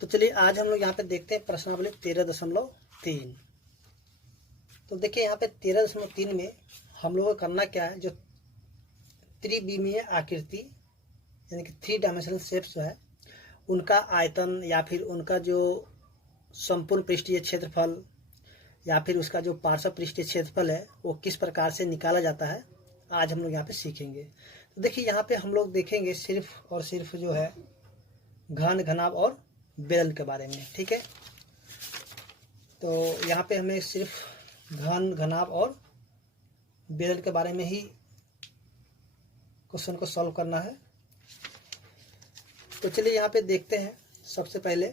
तो चलिए आज हम लोग यहाँ पे देखते हैं प्रश्नावली 13.3। तो देखिए यहाँ पे 13.3 में हम लोगों को करना क्या है, जो त्रिविमीय आकृति यानी कि 3 डायमेंशनल शेप्स जो है उनका आयतन या फिर उनका जो संपूर्ण पृष्ठीय क्षेत्रफल या फिर उसका जो पार्श्व पृष्ठीय क्षेत्रफल है वो किस प्रकार से निकाला जाता है, आज हम लोग यहाँ पे सीखेंगे। तो देखिए यहाँ पे हम लोग देखेंगे सिर्फ और सिर्फ जो है घन, घनाभ और बेलन के बारे में। ठीक है, तो यहाँ पे हमें सिर्फ घन, घनाभ और बेलन के बारे में ही क्वेश्चन को सॉल्व करना है। तो चलिए यहाँ पे देखते हैं। सबसे पहले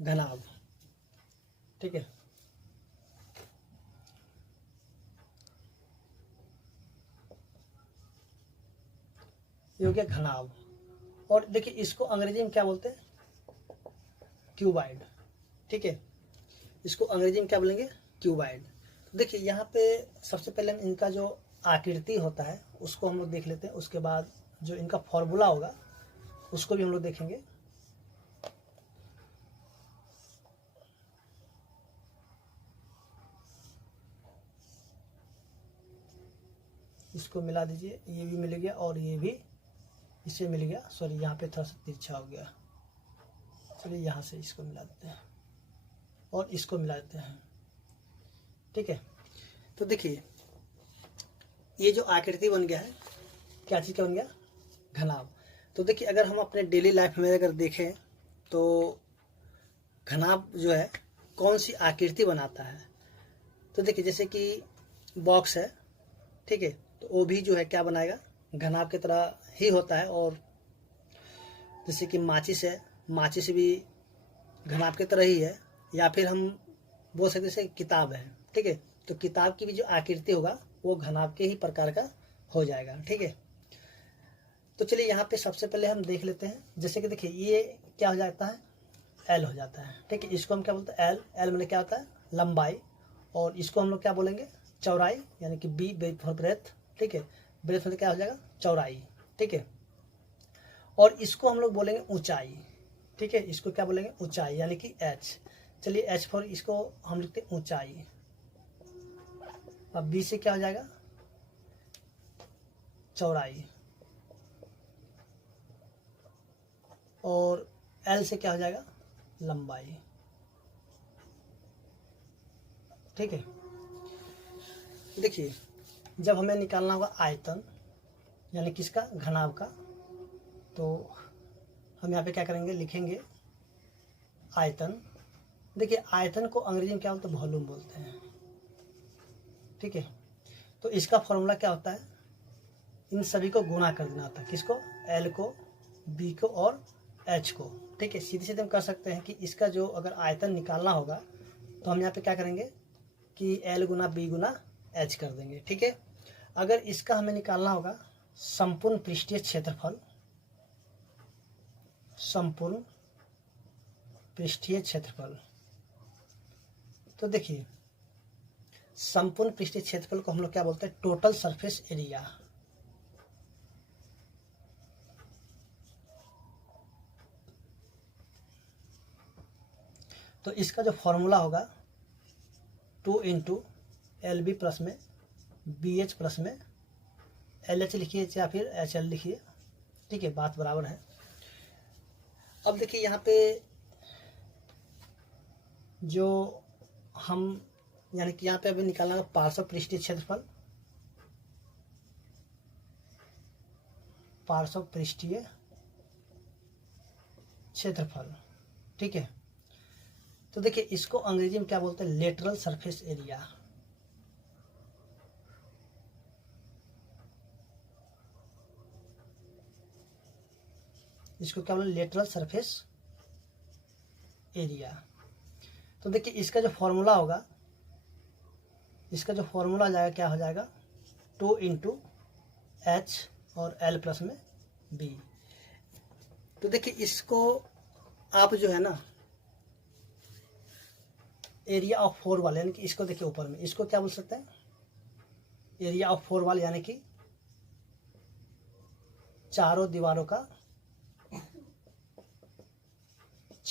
घनाभ, ठीक है, ये हो गया घनाभ। और देखिए इसको अंग्रेजी में क्या बोलते हैं, क्यूबाइड। ठीक है, इसको अंग्रेजी में क्या बोलेंगे, क्यूबाइड। तो देखिए यहाँ पे सबसे पहले हम इनका जो आकृति होता है उसको हम लोग देख लेते हैं, उसके बाद जो इनका फॉर्मूला होगा उसको भी हम लोग देखेंगे। इसको मिला दीजिए, ये भी मिल गया और ये भी इससे मिल गया। सॉरी, यहाँ पे थोड़ा सा तिरछा हो गया। चलिए यहाँ से इसको मिला देते हैं और इसको मिला देते हैं। ठीक है, तो देखिए ये जो आकृति बन गया है, क्या चीज़ का बन गया, घनाभ। तो देखिए अगर हम अपने डेली लाइफ में अगर देखें तो घनाभ जो है कौन सी आकृति बनाता है। तो देखिए जैसे कि बॉक्स है, ठीक है, तो वो भी जो है क्या बनाएगा, घनाभ की तरह ही होता है। और जैसे कि माचिस है, माचिस भी घनाभ की तरह ही है। या फिर हम बोल सकते जैसे किताब है, ठीक है, तो किताब की भी जो आकृति होगा वो घनाभ के ही प्रकार का हो जाएगा। ठीक है, तो चलिए यहाँ पे सबसे पहले हम देख लेते हैं। जैसे कि देखिए ये क्या हो जाता है, एल हो जाता है। ठीक है, इसको हम क्या बोलते हैं, एल। एल मैंने क्या होता है, लंबाई। और इसको हम लोग क्या बोलेंगे, चौड़ाई, यानी कि बी फॉर ब्रेथ। ठीक है, ब्रेथ में क्या हो जाएगा, चौड़ाई। ठीक है, और इसको हम लोग बोलेंगे ऊंचाई। ठीक है, इसको क्या बोलेंगे, ऊंचाई, यानी कि एच। चलिए एच फॉर इसको हम लिखते हैं ऊंचाई। अब बी से क्या हो जाएगा, चौड़ाई। और एल से क्या हो जाएगा, लंबाई। ठीक है, देखिए जब हमें निकालना होगा आयतन यानी किसका, घनाभ का, तो हम यहाँ पे क्या करेंगे, लिखेंगे आयतन। देखिए आयतन को अंग्रेजी में क्या बोलते हैं, वॉल्यूम बोलते हैं। ठीक है, तो इसका फॉर्मूला क्या होता है, इन सभी को गुणा कर देना होता है। किसको, एल को, बी को और एच को। ठीक है, सीधे सीधे हम कर सकते हैं कि इसका जो अगर आयतन निकालना होगा तो हम यहाँ पे क्या करेंगे कि एल गुना बी गुना एच कर देंगे। ठीक है, अगर इसका हमें निकालना होगा संपूर्ण पृष्ठीय क्षेत्रफल, संपूर्ण पृष्ठीय क्षेत्रफल, तो देखिए संपूर्ण पृष्ठीय क्षेत्रफल को हम लोग क्या बोलते हैं, टोटल सरफेस एरिया। तो इसका जो फॉर्मूला होगा 2 इंटू एल बी प्लस में बी एच प्लस में एल एच लिखिए या फिर एच एल लिखिए। ठीक है, बात बराबर है। अब देखिए यहाँ पे जो हम यानी कि यहाँ पे अभी निकालना है पार्श्व पृष्ठीय क्षेत्रफल, पार्श्व पृष्ठीय क्षेत्रफल। ठीक है, तो देखिए इसको अंग्रेजी में क्या बोलते हैं, लेटरल सरफेस एरिया। इसको क्या बोलते हैं, लेटरल सरफेस एरिया। तो देखिए इसका जो फॉर्मूला होगा, इसका जो फॉर्मूला जाएगा क्या हो जाएगा, 2 इंटू एच और एल प्लस में बी। तो देखिए इसको आप जो है ना एरिया ऑफ 4 वाले, यानी कि इसको देखिए ऊपर में, इसको क्या बोल सकते हैं, एरिया ऑफ 4 वाले, यानी कि चारों दीवारों का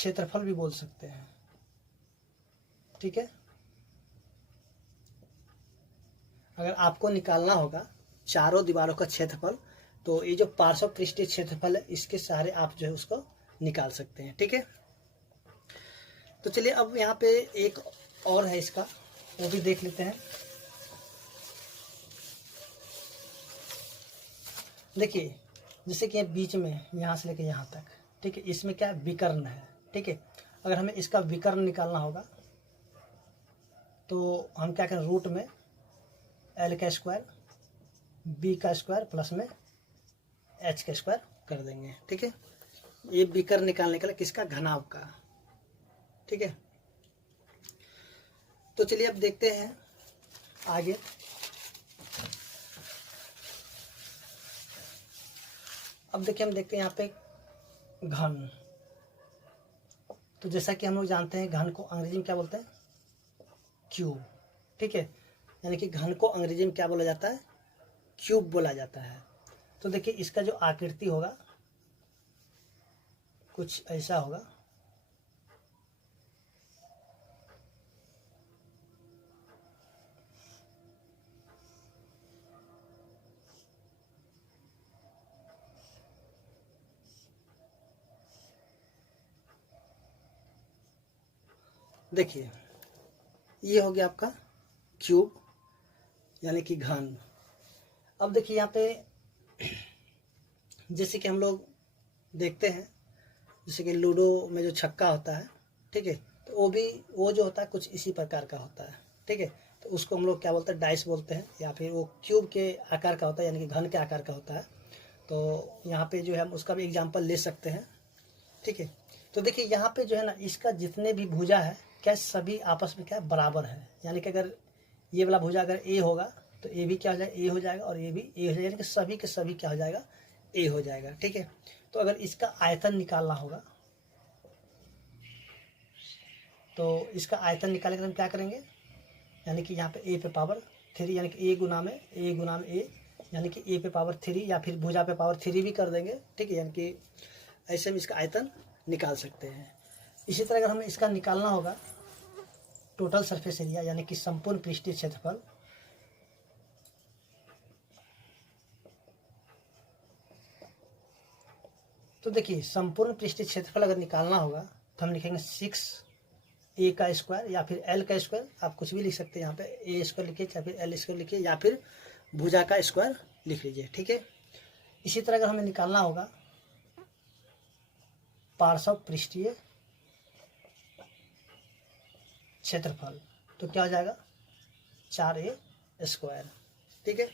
क्षेत्रफल भी बोल सकते हैं। ठीक है, अगर आपको निकालना होगा चारों दीवारों का क्षेत्रफल, तो ये जो पार्श्व पृष्ठीय क्षेत्रफल है इसके सहारे आप जो है उसको निकाल सकते हैं। ठीक है, तो चलिए अब यहाँ पे एक और है इसका, वो भी देख लेते हैं। देखिए जैसे कि बीच में यहाँ से लेकर यहाँ तक, ठीक है, इसमें क्या विकर्ण है। ठीक है, अगर हमें इसका विकर्ण निकालना होगा तो हम क्या करें, रूट में एल का स्क्वायर बी का स्क्वायर प्लस में एच का स्क्वायर कर देंगे। ठीक है, ये विकर्ण निकालने के लिए किसका, घनाभ का। ठीक है, तो चलिए अब देखते हैं आगे। अब देखिए हम देखते हैं यहाँ पे घन। तो जैसा कि हम लोग जानते हैं घन को अंग्रेजी में क्या बोलते हैं, क्यूब। ठीक है, यानी कि घन को अंग्रेजी में क्या बोला जाता है, क्यूब बोला जाता है। तो देखिए इसका जो आकृति होगा कुछ ऐसा होगा। देखिए ये हो गया आपका क्यूब यानी कि घन। अब देखिए यहाँ पे जैसे कि हम लोग देखते हैं, जैसे कि लूडो में जो छक्का होता है, ठीक है, तो वो जो होता है कुछ इसी प्रकार का होता है। ठीक है, तो उसको हम लोग क्या बोलते हैं, डाइस बोलते हैं, या फिर वो क्यूब के आकार का होता है यानी कि घन के आकार का होता है। तो यहाँ पे जो है हम उसका भी एग्जाम्पल ले सकते हैं। ठीक है, तो देखिए यहाँ पे जो है ना, इसका जितने भी भुजा है क्या सभी आपस में क्या बराबर है। यानी कि अगर ये वाला भुजा अगर ए होगा तो ए भी क्या हो जाएगा, ए हो जाएगा, और ये भी ए हो जाएगा, यानी कि सभी के सभी क्या हो जाएगा, ए हो जाएगा। ठीक है, तो अगर इसका आयतन निकालना होगा तो इसका आयतन निकालने के लिए हम क्या करेंगे, यानी कि यहाँ पे ए पे पावर 3 यानी कि ए गुना में ए यानी कि ए पे पावर 3 या फिर भुजा पे पावर 3 भी कर देंगे। ठीक है, यानी कि ऐसे में इसका आयतन निकाल सकते हैं। इसी तरह अगर हमें इसका निकालना होगा टोटल सरफेस एरिया यानी कि संपूर्ण पृष्ठीय क्षेत्रफल, तो देखिए संपूर्ण पृष्ठीय क्षेत्रफल अगर निकालना होगा तो हम लिखेंगे 6 ए का स्क्वायर या फिर एल का स्क्वायर, आप कुछ भी लिख सकते हैं। यहाँ पे ए स्क्वायर लिखिए या फिर एल स्क्वायर लिखिए या फिर भुजा का स्क्वायर लिख लीजिए। ठीक है, इसी तरह अगर हमें निकालना होगा पार्श्व पृष्ठीय क्षेत्रफल तो क्या हो जाएगा, 4a स्क्वायर। ठीक है,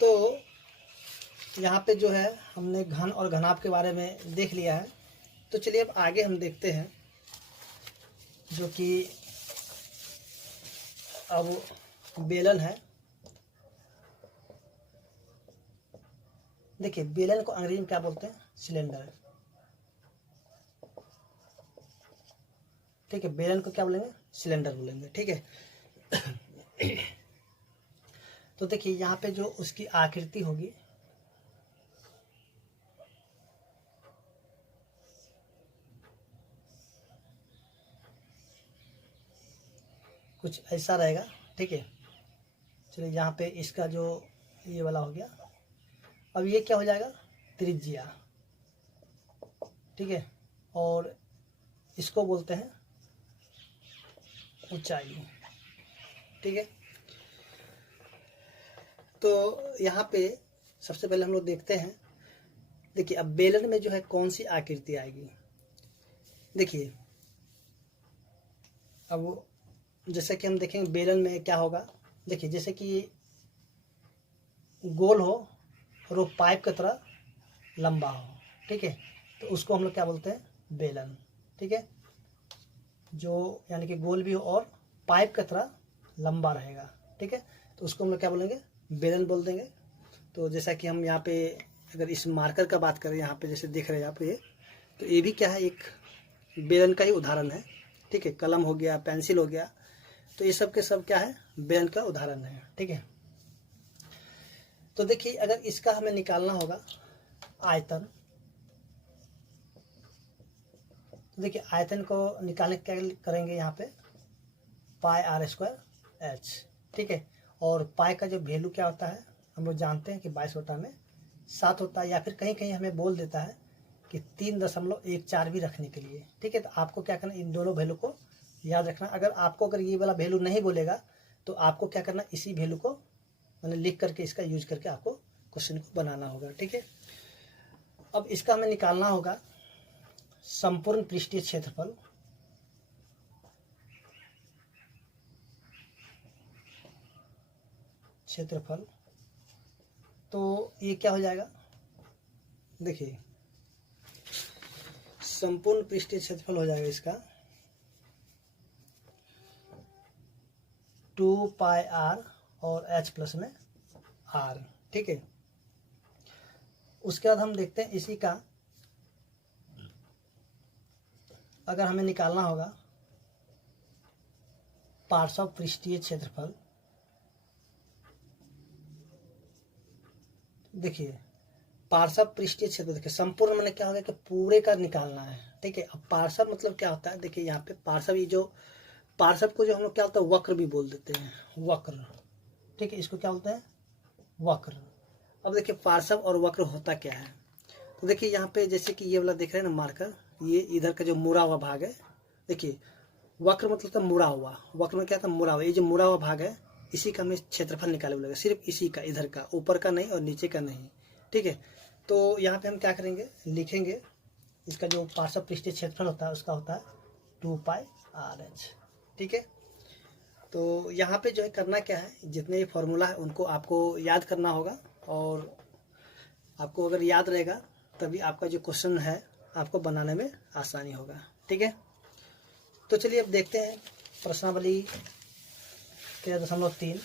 तो यहाँ पे जो है हमने घन और घनाभ के बारे में देख लिया है। तो चलिए अब आगे हम देखते हैं जो कि अब बेलन है। देखिए बेलन को अंग्रेजी में क्या बोलते हैं, सिलेंडर। ठीक है, बेलन को क्या बोलेंगे, सिलेंडर बोलेंगे। ठीक है, तो देखिए यहाँ पे जो उसकी आकृति होगी कुछ ऐसा रहेगा। ठीक है, चलिए यहाँ पे इसका जो ये वाला हो गया, अब ये क्या हो जाएगा, त्रिज्या। ठीक है, और इसको बोलते हैं ऊंचाई। ठीक है, तो यहाँ पे सबसे पहले हम लोग देखते हैं, देखिए अब बेलन में जो है कौन सी आकृति आएगी। देखिए अब जैसे कि हम देखेंगे बेलन में क्या होगा, देखिए जैसे कि गोल हो और वो पाइप की तरह लंबा हो। ठीक है, तो उसको हम लोग क्या बोलते हैं, बेलन। ठीक है, जो यानी कि गोल भी हो और पाइप की तरह लंबा रहेगा। ठीक है, तो उसको हम लोग क्या बोलेंगे, बेलन बोल देंगे। तो जैसा कि हम यहाँ पे अगर इस मार्कर का बात करें, यहाँ पे जैसे दिख रहे हैं आप ये, तो ये भी क्या है, एक बेलन का ही उदाहरण है। ठीक है, कलम हो गया, पेंसिल हो गया, तो ये सब के सब क्या है, बेलन का उदाहरण है। ठीक है, तो देखिए अगर इसका हमें निकालना होगा आयतन, देखिए आयतन को निकालने क्या करेंगे यहाँ पे, पाई आर स्क्वायर एच, ठीक है। और पाई का जो वैल्यू क्या होता है हम लोग जानते हैं कि 22/7 होता है, या फिर कहीं कहीं हमें बोल देता है कि 3.14 भी रखने के लिए, ठीक है। तो आपको क्या करना, इन दोनों वैल्यू को याद रखना। अगर ये वाला वैल्यू नहीं बोलेगा तो आपको क्या करना, इसी वैल्यू को मैंने लिख करके इसका यूज करके आपको क्वेश्चन को बनाना होगा, ठीक है। अब इसका हमें निकालना होगा संपूर्ण पृष्ठीय क्षेत्रफल, तो ये क्या हो जाएगा, देखिए संपूर्ण पृष्ठीय क्षेत्रफल हो जाएगा इसका 2πr और h प्लस में r, ठीक है। उसके बाद हम देखते हैं इसी का, अगर हमें निकालना होगा पार्श्व पृष्ठीय क्षेत्रफल, देखिए पार्श्व पृष्ठीय क्षेत्र, देखिए संपूर्ण मैंने क्या होगा कि पूरे का निकालना है, ठीक है। अब पार्श्व मतलब क्या होता है, देखिए यहाँ पे पार्श्व, ये जो पार्श्व को जो हम लोग क्या होता है वक्र भी बोल देते हैं, वक्र, ठीक है। इसको क्या बोलते हैं, वक्र। अब देखिए पार्श्व और वक्र होता क्या है, तो देखिए यहाँ पे जैसे कि ये वाला देख रहे हैं ना मार्कर, ये इधर का जो मुड़ा हुआ भाग है, देखिए वक्र मतलब था मुड़ा हुआ, वक्र में क्या था मुड़ा हुआ, ये जो मुड़ा हुआ भाग है इसी का हमें क्षेत्रफल निकाले बोलेगा, सिर्फ इसी का, इधर का, ऊपर का नहीं और नीचे का नहीं, ठीक है। तो यहाँ पे हम क्या करेंगे, लिखेंगे इसका जो पार्श्व पृष्ठीय क्षेत्रफल होता है उसका होता है 2πrh, ठीक है। तो यहाँ पे जो है करना क्या है, जितने फॉर्मूला है उनको आपको याद करना होगा, और आपको अगर याद रहेगा तभी आपका जो क्वेश्चन है आपको बनाने में आसानी होगा, ठीक है। तो चलिए अब देखते हैं प्रश्नावली 3.3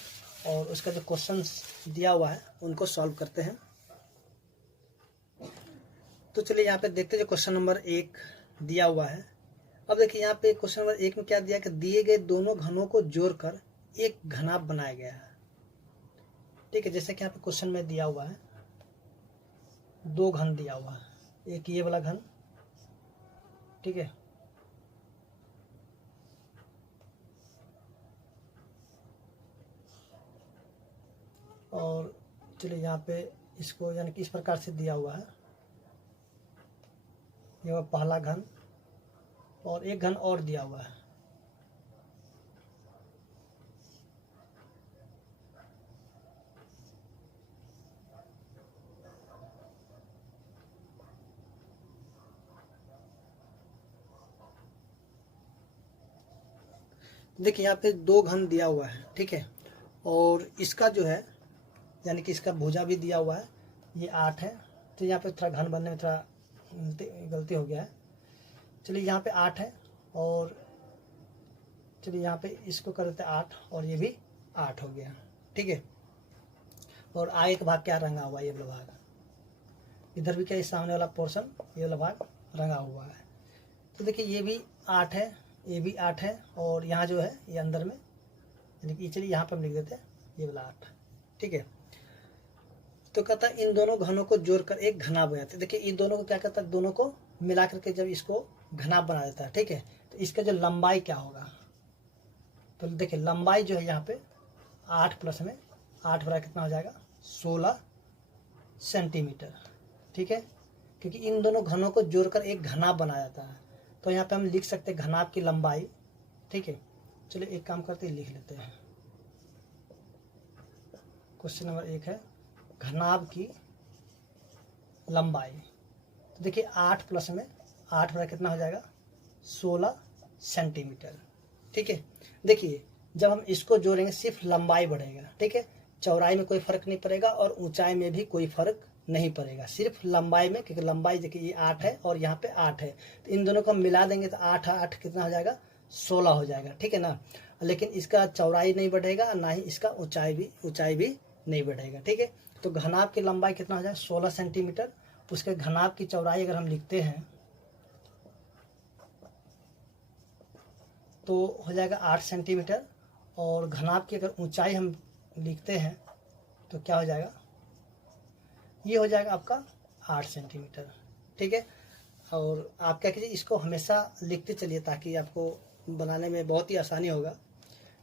और उसका जो क्वेश्चन दिया हुआ है उनको सॉल्व करते हैं। तो चलिए यहाँ पे देखते हैं जो क्वेश्चन नंबर 1 दिया हुआ है। अब देखिए यहाँ पे क्वेश्चन नंबर 1 में क्या दिया कि दिए गए दोनों घनों को जोड़कर एक घनाभ बनाया गया है, ठीक है। जैसे कि यहाँ पे क्वेश्चन में दिया हुआ है 2 घन दिया हुआ है, एक ये वाला घन, ठीक है, और चलिए यहाँ पे इसको यानी कि इस प्रकार से दिया हुआ है, ये पहला घन और एक घन और दिया हुआ है, देखिए यहाँ पे 2 घन दिया हुआ है, ठीक है। और इसका जो है यानी कि इसका भुजा भी दिया हुआ है, ये 8 है, तो यहाँ पे थोड़ा घन बनने में थोड़ा गलती हो गया है। चलिए यहाँ पे 8 है, और चलिए यहाँ पे इसको कर देते हैं 8, और ये भी 8 हो गया, ठीक है। और आगे का भाग क्या रंगा हुआ है, ये वाला भाग, इधर भी क्या सामने वाला पोर्शन, ये वाला भाग रंगा हुआ है। तो देखिए ये भी 8 है, ये भी 8 है, और यहाँ जो है ये अंदर में, यानी कि चलिए यहाँ पर हम लिख देते हैं ये वाला 8, ठीक है। तो कहता है इन दोनों घनों को जोड़कर एक घनाभ बनाते हैं। देखिए इन दोनों को क्या कहता है, दोनों को मिला करके जब इसको घनाभ बना देता है, ठीक है, तो इसका जो लंबाई क्या होगा, तो देखिए लंबाई जो है यहाँ पे 8 प्लस में 8 बराबर कितना हो जाएगा 16 सेंटीमीटर, ठीक है, क्योंकि इन दोनों घनों को जोड़कर एक घनाभ बनाया जाता है। तो यहाँ पे हम लिख सकते हैं घनाभ की लंबाई, ठीक है। चलिए एक काम करते हैं, लिख लेते हैं, क्वेश्चन नंबर 1 है घनाभ की लंबाई। तो देखिए 8 प्लस में 8 बराबर कितना हो जाएगा 16 सेंटीमीटर, ठीक है। देखिए जब हम इसको जोड़ेंगे सिर्फ लंबाई बढ़ेगा, ठीक है, चौड़ाई में कोई फर्क नहीं पड़ेगा और ऊंचाई में भी कोई फर्क नहीं पड़ेगा, सिर्फ लंबाई में, क्योंकि लंबाई देखिए ये 8 है और यहाँ पे 8 है, तो इन दोनों को हम मिला देंगे तो 8 8 कितना हो जाएगा 16 हो जाएगा, ठीक है ना। लेकिन इसका चौड़ाई नहीं बढ़ेगा, ना ही इसका ऊंचाई भी नहीं बढ़ेगा, ठीक है। तो घनाभ की लंबाई कितना हो जाएगा 16 सेंटीमीटर, उसके घनाभ की चौड़ाई अगर हम लिखते हैं तो हो जाएगा 8 सेंटीमीटर, और घनाभ की अगर ऊंचाई हम लिखते हैं तो क्या हो जाएगा, ये हो जाएगा आपका 8 सेंटीमीटर, ठीक है। और आप क्या कीजिए, इसको हमेशा लिखते चलिए ताकि आपको बनाने में बहुत ही आसानी होगा।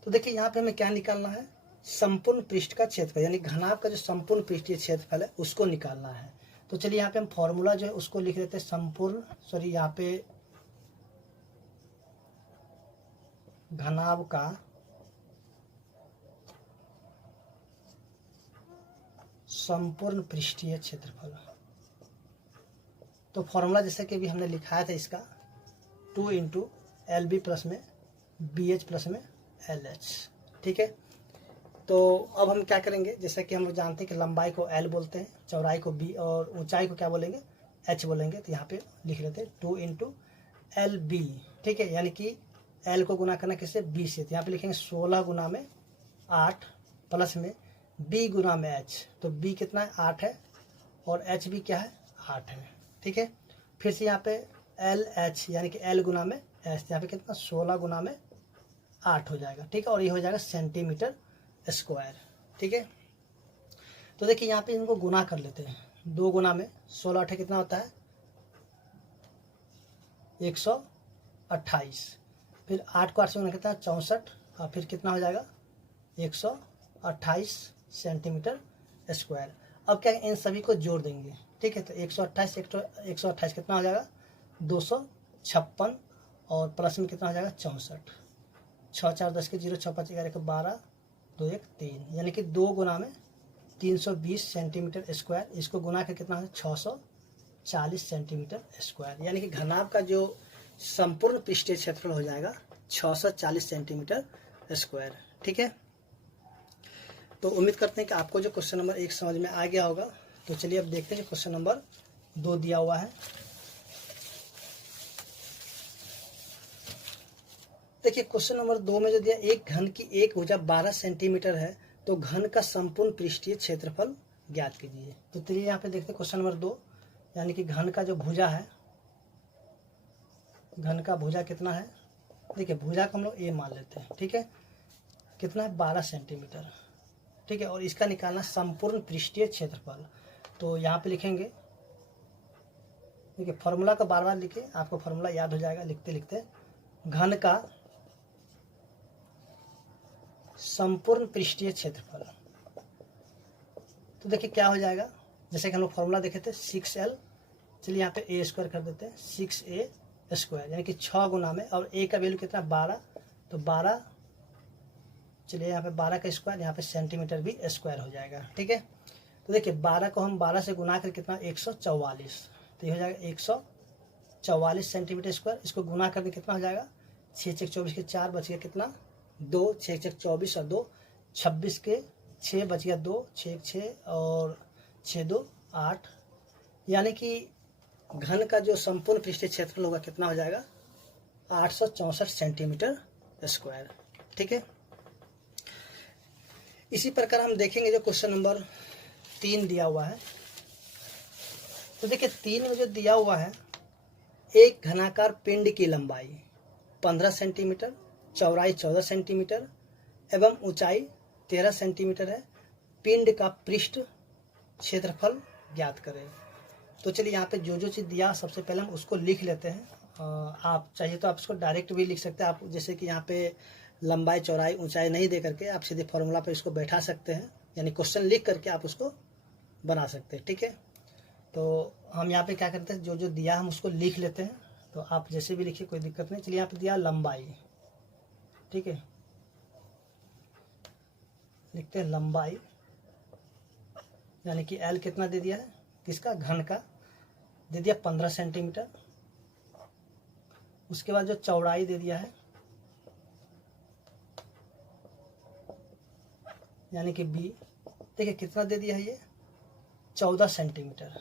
तो देखिए यहाँ पे हमें क्या निकालना है, संपूर्ण पृष्ठ का क्षेत्रफल, यानी घनाभ का जो संपूर्ण पृष्ठीय क्षेत्रफल है उसको निकालना है। तो चलिए यहाँ पे हम फॉर्मूला जो है उसको लिख देते हैं, यहाँ पे घनाभ का संपूर्ण पृष्ठीय क्षेत्रफल। तो फॉर्मूला जैसे कि अभी हमने लिखाया था इसका 2 इंटू LB प्लस में BH प्लस में LH, ठीक है। तो अब हम क्या करेंगे, जैसे कि हम लोग जानते हैं कि लंबाई को L बोलते हैं, चौड़ाई को B और ऊंचाई को क्या बोलेंगे, H बोलेंगे। तो यहाँ पे लिख लेते हैं 2 इंटू LB, ठीक है, यानी कि L को गुना करना किससे, B से। तो यहाँ पे लिखेंगे 16 गुना में 8 प्लस में B गुना में H। तो B कितना है, 8 है, और H भी क्या है, 8 है, ठीक है। फिर से यहाँ पे LH यानी कि L गुना में H, यहाँ पे कितना 16 गुना में 8 हो जाएगा, ठीक है, और ये हो जाएगा सेंटीमीटर स्क्वायर, ठीक है। तो देखिए यहाँ पे इनको गुना कर लेते हैं, 2 गुना में 16 8 कितना होता है 128, फिर 8 को 8 से गुना कितना 64, और फिर कितना हो जाएगा 128 सेंटीमीटर स्क्वायर। अब क्या इन सभी को जोड़ देंगे, ठीक है। तो 128 कितना हो जाएगा 256, और प्लस में कितना हो जाएगा 64, 6 4 10 के 0, 6 5 11 के 12, 2 1 3, यानी कि 2 गुना में 320 सेंटीमीटर स्क्वायर। इसको गुना कर कितना है 640 सेंटीमीटर स्क्वायर, यानी कि घनाभ का जो संपूर्ण पृष्ठीय क्षेत्रफल हो जाएगा 640 सेंटीमीटर स्क्वायर, ठीक है। तो उम्मीद करते हैं कि आपको जो क्वेश्चन नंबर 1 समझ में आ गया होगा। तो चलिए अब देखते हैं क्वेश्चन नंबर 2 दिया हुआ है। देखिए क्वेश्चन नंबर 2 में जो दिया, एक घन की एक भुजा 12 सेंटीमीटर है, तो घन का संपूर्ण पृष्ठीय क्षेत्रफल ज्ञात कीजिए। तो चलिए यहाँ पे देखते हैं क्वेश्चन नंबर 2, यानी कि घन का जो भुजा है, घन का भुजा कितना है, देखिए भुजा को हम लोग A मान लेते हैं, ठीक है, कितना है 12 सेंटीमीटर, ठीक है, और इसका निकालना संपूर्ण पृष्ठीय क्षेत्रफल। तो यहाँ पे लिखेंगे, देखिए फॉर्मूला को बार बार लिखे, आपको फॉर्मूला याद हो जाएगा लिखते लिखते। घन का संपूर्ण पृष्ठीय क्षेत्रफल, तो देखिए क्या हो जाएगा, जैसे कि हम लोग फॉर्मूला देखे थे 6L, चलिए यहाँ पे A स्क्वायर कर देते हैं, 6A स्क्वायर, यानी कि 6 गुना में, और A का वैल्यू कितना 12, तो 12, चलिए यहाँ पे 12 का स्क्वायर, यहाँ पे सेंटीमीटर भी स्क्वायर हो जाएगा, ठीक है। तो देखिए 12 को हम 12 से गुना कर कितना 144, तो ये हो जाएगा 144 सेंटीमीटर स्क्वायर। इसको गुना करके कितना हो जाएगा 6 6 24 के 4 बच गया कितना 2, 6 6 24 और 2 26 के 6 बच गया 2, 6 6 और 6 2 8, यानी कि घन का जो संपूर्ण पृष्ठीय क्षेत्रफल होगा कितना हो जाएगा 864 सेंटीमीटर स्क्वायर, ठीक है। इसी प्रकार हम देखेंगे जो क्वेश्चन नंबर 3 दिया हुआ है। तो देखिए 3 में जो दिया हुआ है, एक घनाकार पिंड की लंबाई 15 सेंटीमीटर, चौड़ाई 14 सेंटीमीटर एवं ऊंचाई 13 सेंटीमीटर है, पिंड का पृष्ठ क्षेत्रफल ज्ञात करें। तो चलिए यहाँ पे जो जो चीज़ दिया सबसे पहले हम उसको लिख लेते हैं। आप चाहिए तो आप इसको डायरेक्ट भी लिख सकते हैं, आप जैसे कि यहाँ पे लंबाई चौड़ाई ऊंचाई नहीं दे करके आप सीधे फॉर्मूला पर इसको बैठा सकते हैं, यानी क्वेश्चन लिख करके आप उसको बना सकते हैं, ठीक है। तो हम यहाँ पे क्या करते हैं, जो जो दिया हम उसको लिख लेते हैं, तो आप जैसे भी लिखिए कोई दिक्कत नहीं। चलिए यहाँ पे दिया लंबाई, ठीक है, लिखते हैं लंबाई, यानी कि L कितना दे दिया है, किसका घन का दे दिया 15 सेंटीमीटर। उसके बाद जो चौड़ाई दे दिया है यानी कि B, देखिए कितना दे दिया है ये 14 सेंटीमीटर,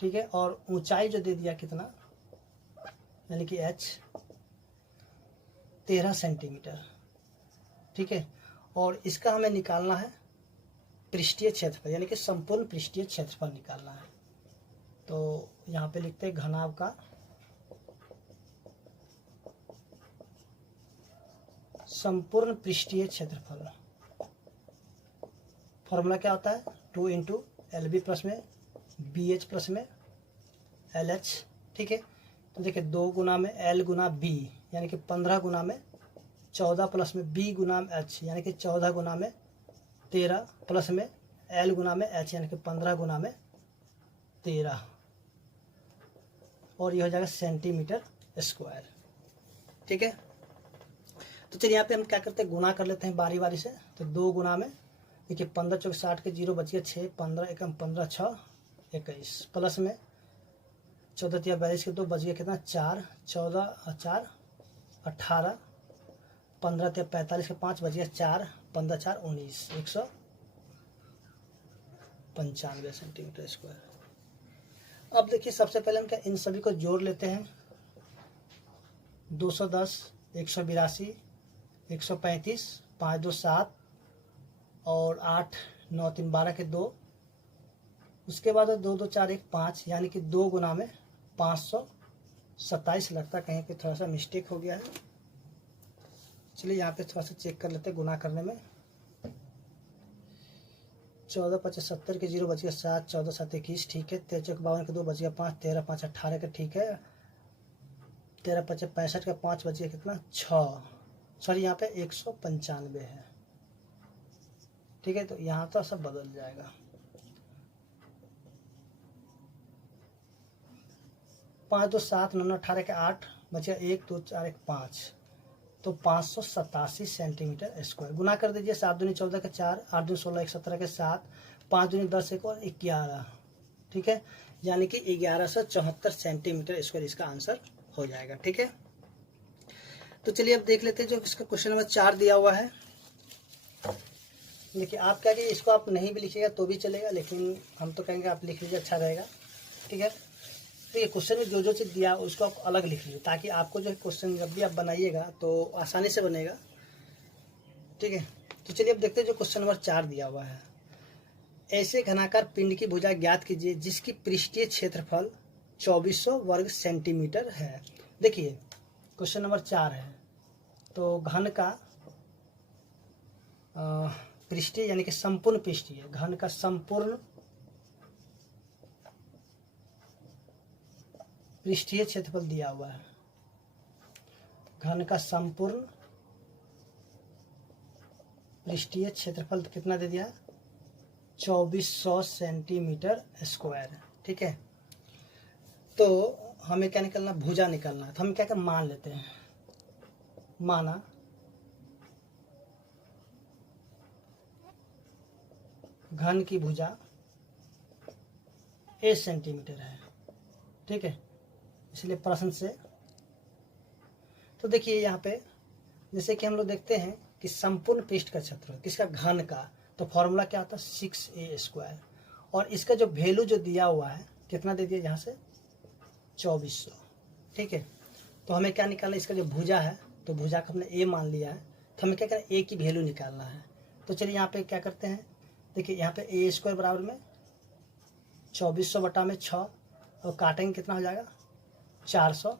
ठीक है, और ऊंचाई जो दे दिया कितना यानी कि H 13 सेंटीमीटर, ठीक है, और इसका हमें निकालना है पृष्ठीय क्षेत्रफल, यानी कि संपूर्ण पृष्ठीय क्षेत्रफल निकालना है। तो यहाँ पे लिखते हैं घनाभ का संपूर्ण पृष्ठीय क्षेत्रफल। फॉर्मूला क्या होता है 2 इंटू LB प्लस में BH प्लस में LH ठीक है। तो देखिए 2 गुना में L गुना B यानी कि 15 गुना में 14 प्लस में B गुना में H यानी कि 14 गुना में 13 प्लस में L गुना में H यानी कि 15 गुना में 13 और ये हो जाएगा सेंटीमीटर स्क्वायर। ठीक है। तो चलिए यहाँ पे हम क्या करते हैं, गुना कर लेते हैं बारी बारी से। तो 2 गुना में देखिए 15 चौक 60 के 0 बच गया 6, 15 एकम 15 6 21 प्लस में 14 तिया 42 के 2 बच गया कितना 4, 14 और 4 18, 15 तिया 45 के 5 बच गया 4, 15 4 19 195 सेंटीमीटर स्क्वायर। अब देखिए सबसे पहले हम क्या इन सभी को जोड़ लेते हैं। 210, 182, 135, 5 2 7 और 8 9 3 12 के 2, उसके बाद 2 2 4 1 5 यानी कि 2 गुना में 527। लगता है कहीं पे थोड़ा सा मिस्टेक हो गया है। चलिए यहाँ पे थोड़ा सा चेक कर लेते हैं गुना करने में। 14 5 70 के 0 बच गया 7, 14 7 21 ठीक है। 13 चौक 52 के 2 बच गया 5, 13 5 18 का ठीक है। 13 5 65 का 5 बच गया कितना 6, सॉरी यहाँ पे 195 है। ठीक है। तो यहाँ तो सब बदल जाएगा। 5 2 7 9 18 के 8 बचा 1 2 4 1 5 तो 587 सेंटीमीटर स्क्वायर। गुना कर दीजिए 7 दूनी 14 के 4, 8 दूनी 16 1 17 के 7, 5 दूनी 10 1 और 11। ठीक है। यानी कि 1174 सेंटीमीटर स्क्वायर इसका आंसर हो जाएगा। ठीक है। तो चलिए अब देख लेते हैं जो इसका क्वेश्चन नंबर 4 दिया हुआ है। देखिए आप क्या कि इसको आप नहीं भी लिखिएगा तो भी चलेगा, लेकिन हम तो कहेंगे आप लिख लीजिए, अच्छा रहेगा। ठीक है। तो ये क्वेश्चन में जो जो चीज़ दिया उसको आप अलग लिख लीजिए, ताकि आपको जो है क्वेश्चन जब भी आप बनाइएगा तो आसानी से बनेगा। ठीक है। तो चलिए अब देखते हैं जो क्वेश्चन नंबर 4 दिया हुआ है। ऐसे घनाकार पिंड की भुजा ज्ञात कीजिए जिसकी पृष्ठीय क्षेत्रफल 2400 वर्ग सेंटीमीटर है। देखिए क्वेश्चन नंबर 4 है, तो घन का पृष्ठीय यानी कि संपूर्ण पृष्ठीय, घन का संपूर्ण पृष्ठीय क्षेत्रफल दिया हुआ है। घन का संपूर्ण पृष्ठीय क्षेत्रफल कितना दे दिया 2400 सेंटीमीटर स्क्वायर। ठीक है। तो हमें क्या निकलना, भुजा निकलना है। तो हम क्या कर मान लेते हैं, माना घन की भुजा A सेंटीमीटर है। ठीक है। इसलिए प्रश्न से तो देखिए यहाँ पे जैसे कि हम लोग देखते हैं कि संपूर्ण पृष्ठ का क्षेत्रफल किसका, घन का, तो फॉर्मूला क्या आता है 6a स्क्वायर, और इसका जो वैल्यू जो दिया हुआ है कितना दे दिया यहाँ से 2400। ठीक है। तो हमें क्या निकालना है, इसका जो भुजा है तो भुजा का हमने a मान लिया है, तो हमें क्या करना है a की वैल्यू निकालना है। तो चलिए यहाँ पे क्या करते हैं, देखिए यहाँ पे a स्क्वायर बराबर में 2400 बटा में 6 और काटेंगे कितना हो जाएगा 400,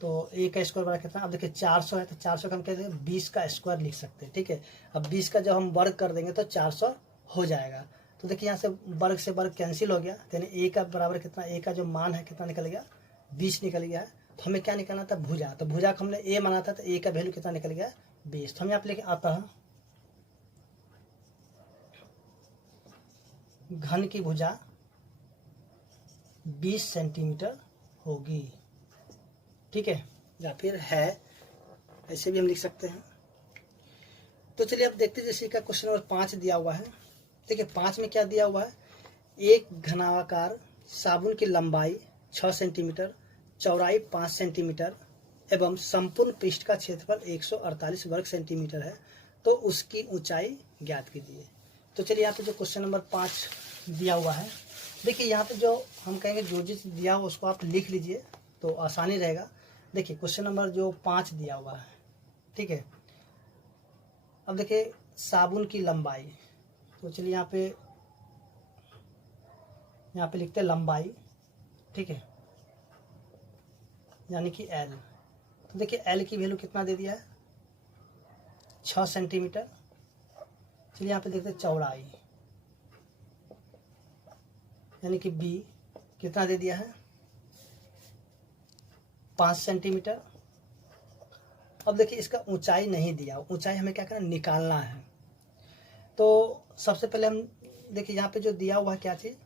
तो a का स्क्वायर बड़ा कितना, अब देखिए 400 है तो 400 का हम कहते हैं 20 का स्क्वायर लिख सकते हैं। ठीक है। अब 20 का जब हम वर्ग कर देंगे तो 400 हो जाएगा। तो देखिए यहाँ से वर्ग कैंसिल हो गया, तो यानी a का बराबर कितना, a का जो मान है कितना निकल गया 20 निकल गया है। तो हमें क्या निकालना था भुजा, तो भुजा को हमने a माना था तो a का वैल्यू कितना निकल गया 20। तो हम यहाँ पे लेके आता है घन की भुजा 20 सेंटीमीटर होगी। ठीक है। या फिर है, ऐसे भी हम लिख सकते हैं। तो चलिए अब देखते हैं जैसे का क्वेश्चन नंबर 5 दिया हुआ है। देखिए 5 में क्या दिया हुआ है, एक घनाकार साबुन की लंबाई 6 सेंटीमीटर, चौड़ाई 5 सेंटीमीटर एवं संपूर्ण पृष्ठ का क्षेत्रफल 148 वर्ग सेंटीमीटर है, तो उसकी ऊंचाई ज्ञात कीजिए। तो चलिए यहाँ पे जो क्वेश्चन नंबर 5 दिया हुआ है, देखिए यहाँ पे जो हम कहेंगे जो चीज दिया हुआ उसको आप लिख लीजिए तो आसानी रहेगा। देखिए क्वेश्चन नंबर जो 5 दिया हुआ है। ठीक है। अब देखिए साबुन की लंबाई, तो चलिए यहाँ पे लिखते हैं लंबाई। ठीक है। यानी कि L, तो देखिए L की वैल्यू कितना दे दिया है 6 सेंटीमीटर। चलिए यहाँ पे देखते हैं चौड़ाई, यानी कि B कितना दे दिया है 5 सेंटीमीटर। अब देखिए इसका ऊंचाई नहीं दिया, ऊंचाई हमें क्या करना, निकालना है। तो सबसे पहले हम देखिए यहाँ पे जो दिया हुआ है क्या चीज,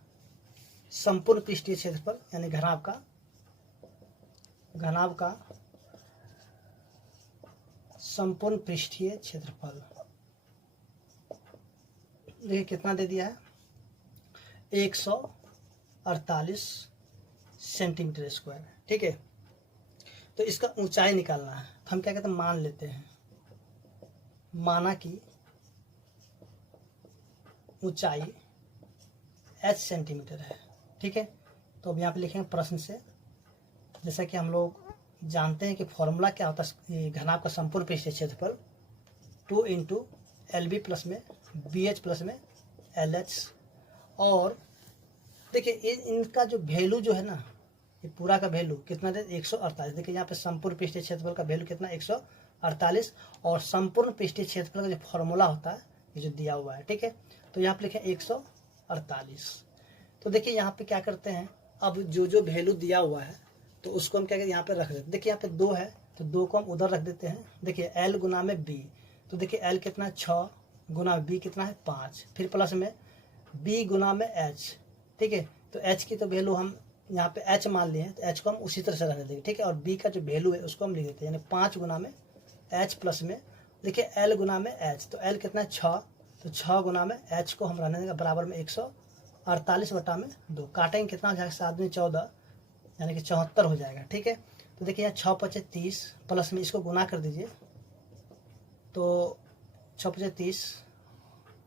संपूर्ण पृष्ठीय क्षेत्रफल यानी घनाभ का संपूर्ण पृष्ठीय क्षेत्रफल। देखिए कितना दे दिया है, 148 सेंटीमीटर स्क्वायर। ठीक है, तो इसका ऊंचाई निकालना है। तो हम क्या कहते हैं, मान लेते हैं, माना कि ऊंचाई h सेंटीमीटर है। ठीक है, तो अब यहाँ पे लिखेंगे प्रश्न से, जैसा कि हम लोग जानते हैं कि फॉर्मूला क्या होता है घनाभ का संपूर्ण पृष्ठीय क्षेत्रफल, 2 इंटू LB प्लस में BH प्लस में LH। और देखिए इनका जो वैल्यू जो है ना, ये पूरा का वैल्यू कितना दे, 148। देखिए यहाँ पे संपूर्ण पृष्ठीय क्षेत्रफल का वैल्यू कितना, 148। और संपूर्ण पृष्ठीय क्षेत्रफल का जो फॉर्मूला होता है ये जो दिया हुआ है। ठीक है, तो यहाँ पे लिखे 148। तो देखिए यहाँ पे क्या करते हैं, अब जो वैल्यू दिया हुआ है तो उसको हम क्या कहते हैं, यहाँ पे रख देते हैं। देखिए यहाँ पे 2 है तो 2 को हम उधर रख देते हैं। देखिए L गुना में B, तो देखिए L कितना है 6 गुना B कितना है 5, फिर प्लस में B गुना में H। ठीक है, तो H की तो वैल्यू हम यहाँ पे H मान लिए हैं, तो H को हम उसी तरह से रहने देंगे। ठीक है, और B का जो वैल्यू है उसको हम लिख देते हैं, यानी 5 गुना में H प्लस में देखिए L गुना में H, तो L कितना है 6, तो 6 गुना में H को हम रहने देंगे बराबर में 148 बटा में 2। काटेंगे कितना हो जाएगा, 7 में 14 यानी कि 74 हो जाएगा। ठीक है, तो देखिए यहाँ 6 पचे 30 प्लस में इसको गुना कर दीजिए, तो 6 पचे 30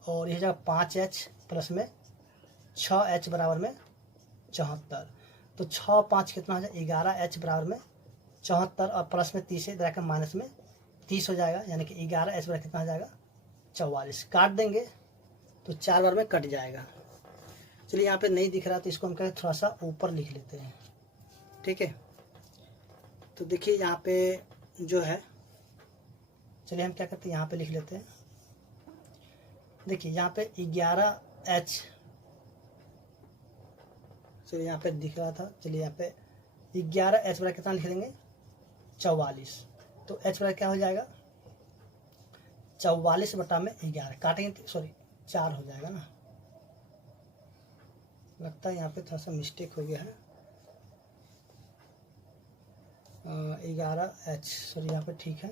और यह जाएगा 5H प्लस में 6H बराबर में 74। तो 6 5 कितना हो जाएगा, 11H बराबर में 74 और प्लस में 30 है, इधर माइनस में 30 हो जाएगा, यानी कि 11H बराबर कितना हो जाएगा 44। काट देंगे तो 4 बार में कट जाएगा। चलिए यहाँ पे नहीं दिख रहा तो इसको हम कहें थोड़ा सा ऊपर लिख लेते हैं। ठीक है, तो देखिए यहाँ पे जो है, चलिए हम क्या करते हैं यहाँ पे लिख लेते हैं। देखिए यहाँ पे 11H, चलिए यहाँ पे दिख रहा था, चलिए यहाँ पे 11H बराबर कितना लिख देंगे 44। तो H बराबर क्या हो जाएगा 44 बटा में 11, काटेंगे सॉरी 4 हो जाएगा ना, लगता है यहाँ पे थोड़ा सा मिस्टेक हो गया है। 11H सॉरी यहाँ पे ठीक है,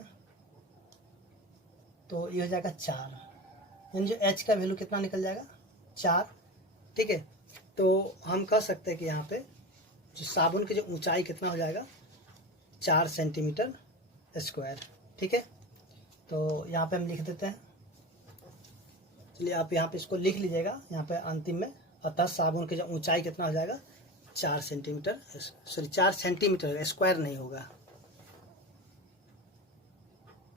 तो ये हो जाएगा 4, यानी जो H का वैल्यू कितना निकल जाएगा 4। ठीक है, तो हम कह सकते हैं कि यहाँ पे जो साबुन की जो ऊंचाई कितना हो जाएगा 4 सेंटीमीटर स्क्वायर। ठीक है, तो यहाँ पे हम लिख देते हैं, चलिए आप यहाँ पे इसको लिख लीजिएगा यहाँ पे अंतिम में। अतः साबुन की जो ऊंचाई कितना हो जाएगा 4 सेंटीमीटर, सॉरी 4 सेंटीमीटर, स्क्वायर नहीं होगा।